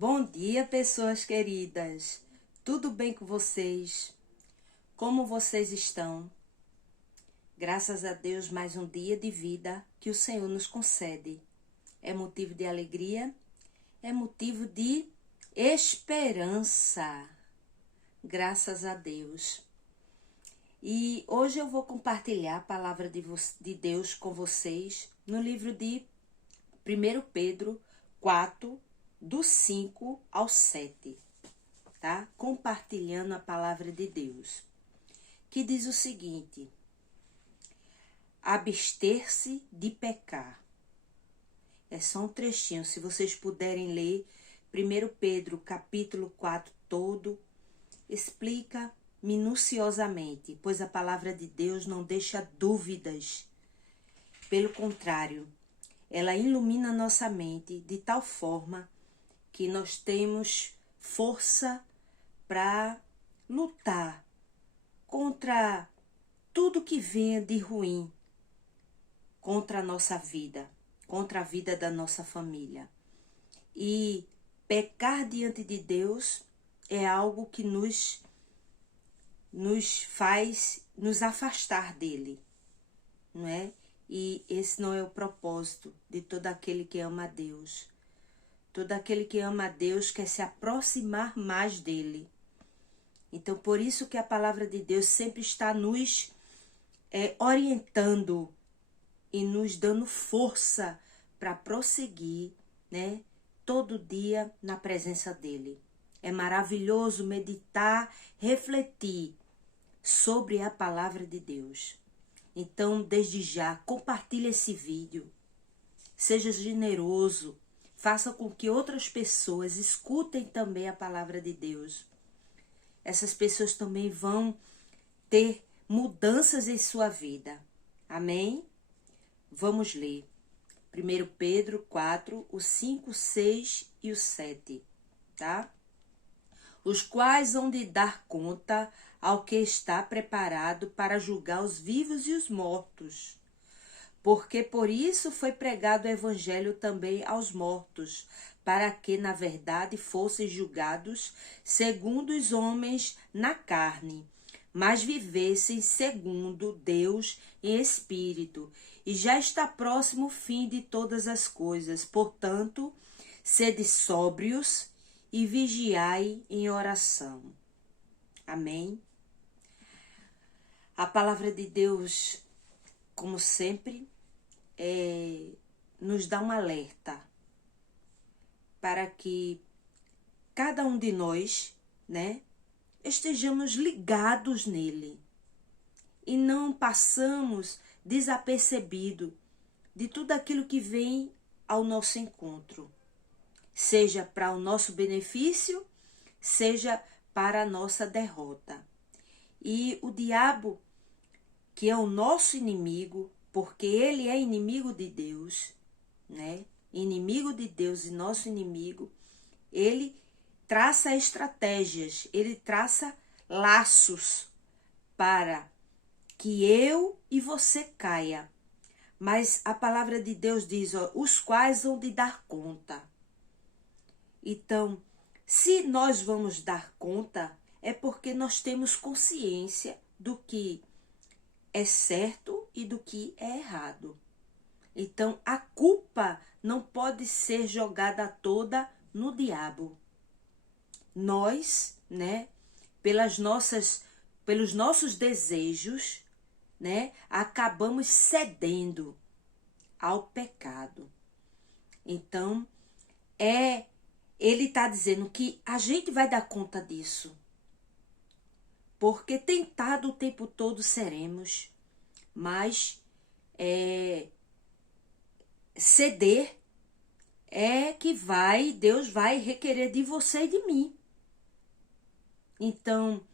Bom dia, pessoas queridas. Tudo bem com vocês? Como vocês estão? Graças a Deus, mais um dia de vida que o Senhor nos concede. É motivo de alegria, é motivo de esperança. Graças a Deus. E hoje eu vou compartilhar a palavra de Deus com vocês no livro de 1 Pedro 4, do 5 ao 7, tá? Compartilhando a palavra de Deus, que diz o seguinte: abster-se de pecar. É só um trechinho, se vocês puderem ler 1 Pedro capítulo 4 todo, explica minuciosamente, pois a palavra de Deus não deixa dúvidas. Pelo contrário, ela ilumina nossa mente de tal forma que nós temos força para lutar contra tudo que venha de ruim, contra a nossa vida, contra a vida da nossa família. E pecar diante de Deus é algo que nos faz nos afastar dele, não é? E esse não é o propósito de todo aquele que ama a Deus. Todo aquele que ama a Deus quer se aproximar mais dele. Então, por isso que a palavra de Deus sempre está nos orientando e nos dando força para prosseguir, né? Todo dia na presença dele. É maravilhoso meditar, refletir sobre a palavra de Deus. Então, desde já, compartilhe esse vídeo. Seja generoso. Faça com que outras pessoas escutem também a palavra de Deus. Essas pessoas também vão ter mudanças em sua vida. Amém? Vamos ler. 1 Pedro 4, o 5, 6 e o 7, tá? Os quais hão de dar conta ao que está preparado para julgar os vivos e os mortos. Porque por isso foi pregado o evangelho também aos mortos, para que, na verdade, fossem julgados segundo os homens na carne, mas vivessem segundo Deus em espírito. E já está próximo o fim de todas as coisas. Portanto, sede sóbrios e vigiai em oração. Amém? A palavra de Deus, como sempre, nos dá um alerta para que cada um de nós, né, estejamos ligados nele e não passamos desapercebido de tudo aquilo que vem ao nosso encontro, seja para o nosso benefício, seja para a nossa derrota. E o diabo, que é o nosso inimigo, porque ele é inimigo de Deus, né? Inimigo de Deus e nosso inimigo, ele traça estratégias, ele traça laços para que eu e você caia. Mas a palavra de Deus diz, ó, os quais vão de dar conta. Então, se nós vamos dar conta, é porque nós temos consciência do que é certo e do que é errado. Então, a culpa não pode ser jogada toda no diabo. Nós, né, pelos nossos desejos, né, acabamos cedendo ao pecado. Então, ele está dizendo que a gente vai dar conta disso. Porque tentado o tempo todo seremos, mas ceder é que Deus vai requerer de você e de mim. Então,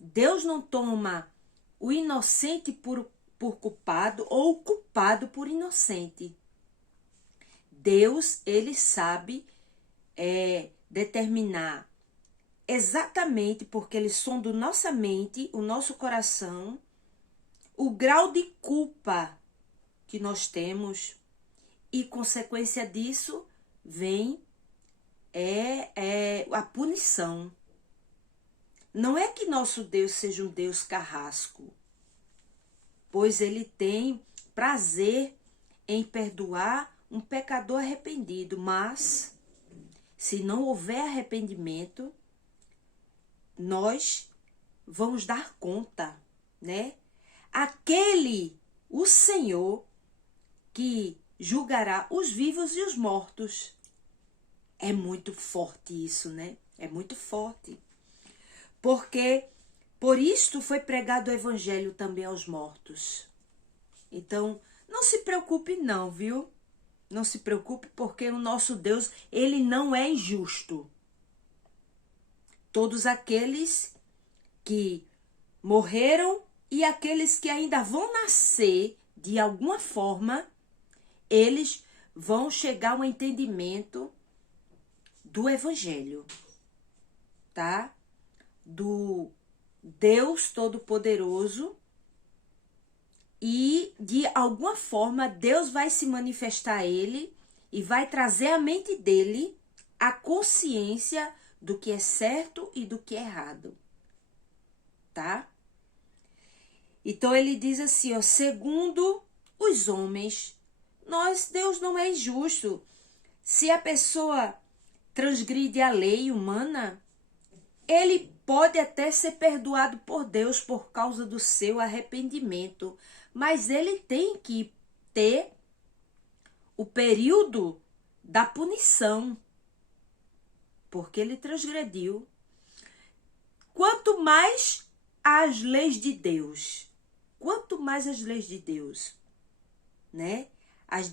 Deus não toma o inocente por culpado ou o culpado por inocente. Deus, ele sabe determinar exatamente, porque ele sonda nossa mente, o nosso coração, o grau de culpa que nós temos, e consequência disso vem é a punição. Não é que nosso Deus seja um Deus carrasco, pois ele tem prazer em perdoar um pecador arrependido, mas se não houver arrependimento, nós vamos dar conta, né? O Senhor, que julgará os vivos e os mortos. É muito forte isso, né? É muito forte. Porque por isto foi pregado o evangelho também aos mortos. Então, não se preocupe não, viu? Não se preocupe, porque o nosso Deus, ele não é injusto. Todos aqueles que morreram e aqueles que ainda vão nascer, de alguma forma, eles vão chegar a um entendimento do evangelho, tá? Do Deus Todo-Poderoso, e de alguma forma Deus vai se manifestar a ele e vai trazer à mente dele a consciência do que é certo e do que é errado, tá? Então ele diz assim, ó, segundo os homens, Deus não é injusto. Se a pessoa transgride a lei humana, ele pode até ser perdoado por Deus por causa do seu arrependimento, mas ele tem que ter o período da punição, porque ele transgrediu. Quanto mais as leis de Deus, né?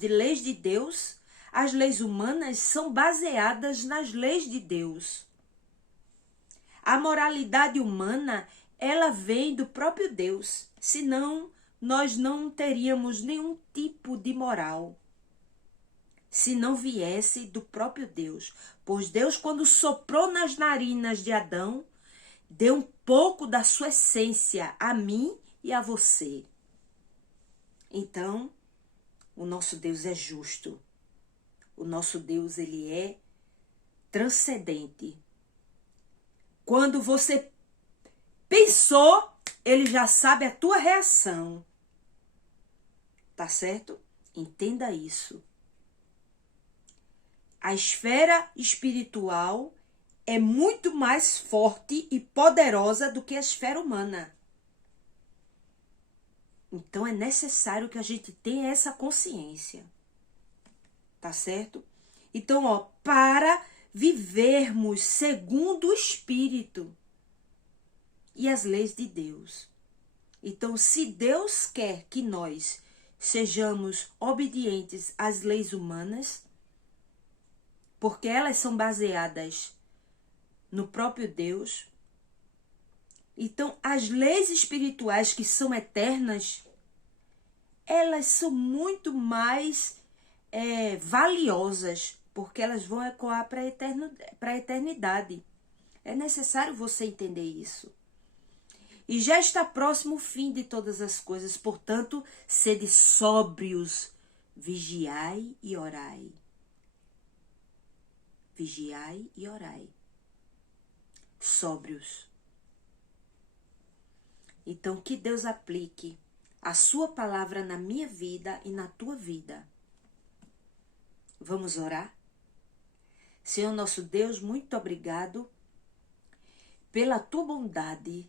Leis de Deus, as leis humanas são baseadas nas leis de Deus. A moralidade humana, ela vem do próprio Deus, senão nós não teríamos nenhum tipo de moral, se não viesse do próprio Deus. Pois Deus, quando soprou nas narinas de Adão, deu um pouco da sua essência a mim e a você. Então, o nosso Deus é justo. O nosso Deus, ele é transcendente. Quando você pensou, ele já sabe a tua reação. Tá certo? Entenda isso. A esfera espiritual é muito mais forte e poderosa do que a esfera humana. Então é necessário que a gente tenha essa consciência. Tá certo? Então, ó, para vivermos segundo o Espírito e as leis de Deus. Então, se Deus quer que nós sejamos obedientes às leis humanas, porque elas são baseadas no próprio Deus, então as leis espirituais que são eternas, elas são muito mais valiosas, porque elas vão ecoar para a eternidade. É necessário você entender isso. E já está próximo o fim de todas as coisas, portanto, sede sóbrios, vigiai e orai. Vigiai e orai. Sóbrios. Então, que Deus aplique a sua palavra na minha vida e na tua vida. Vamos orar? Senhor nosso Deus, muito obrigado pela tua bondade,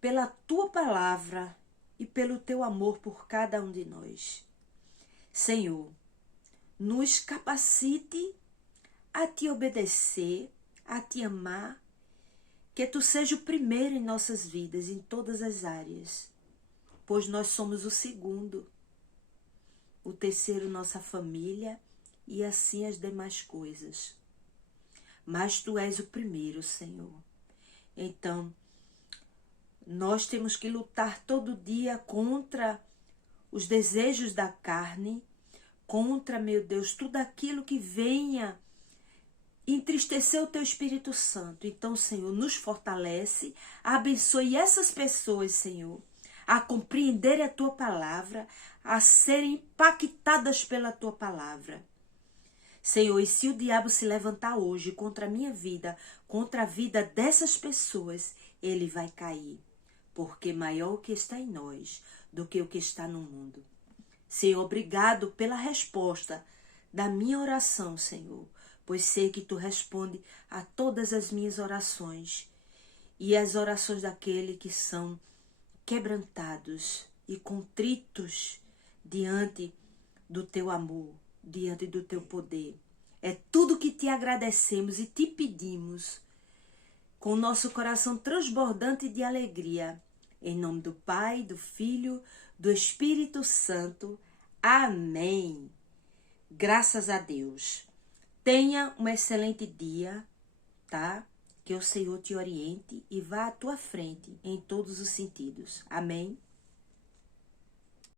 pela tua palavra e pelo teu amor por cada um de nós. Senhor, nos capacite a te obedecer, a te amar, que tu seja o primeiro em nossas vidas, em todas as áreas, pois nós somos o segundo, o terceiro nossa família e assim as demais coisas. Mas tu és o primeiro, Senhor. Então, nós temos que lutar todo dia contra os desejos da carne, contra, meu Deus, tudo aquilo que venha entristecer o teu Espírito Santo. Então, Senhor, nos fortalece, abençoe essas pessoas, Senhor, a compreenderem a tua palavra, a serem impactadas pela tua palavra. Senhor, e se o diabo se levantar hoje contra a minha vida, contra a vida dessas pessoas, ele vai cair. Porque maior o que está em nós do que o que está no mundo. Senhor, obrigado pela resposta da minha oração, Senhor, pois sei que Tu responde a todas as minhas orações e as orações daquele que são quebrantados e contritos diante do Teu amor, diante do Teu poder. É tudo que Te agradecemos e Te pedimos, com o nosso coração transbordante de alegria, em nome do Pai, do Filho, do Espírito Santo. Amém. Graças a Deus. Tenha um excelente dia, tá? Que o Senhor te oriente e vá à tua frente em todos os sentidos. Amém.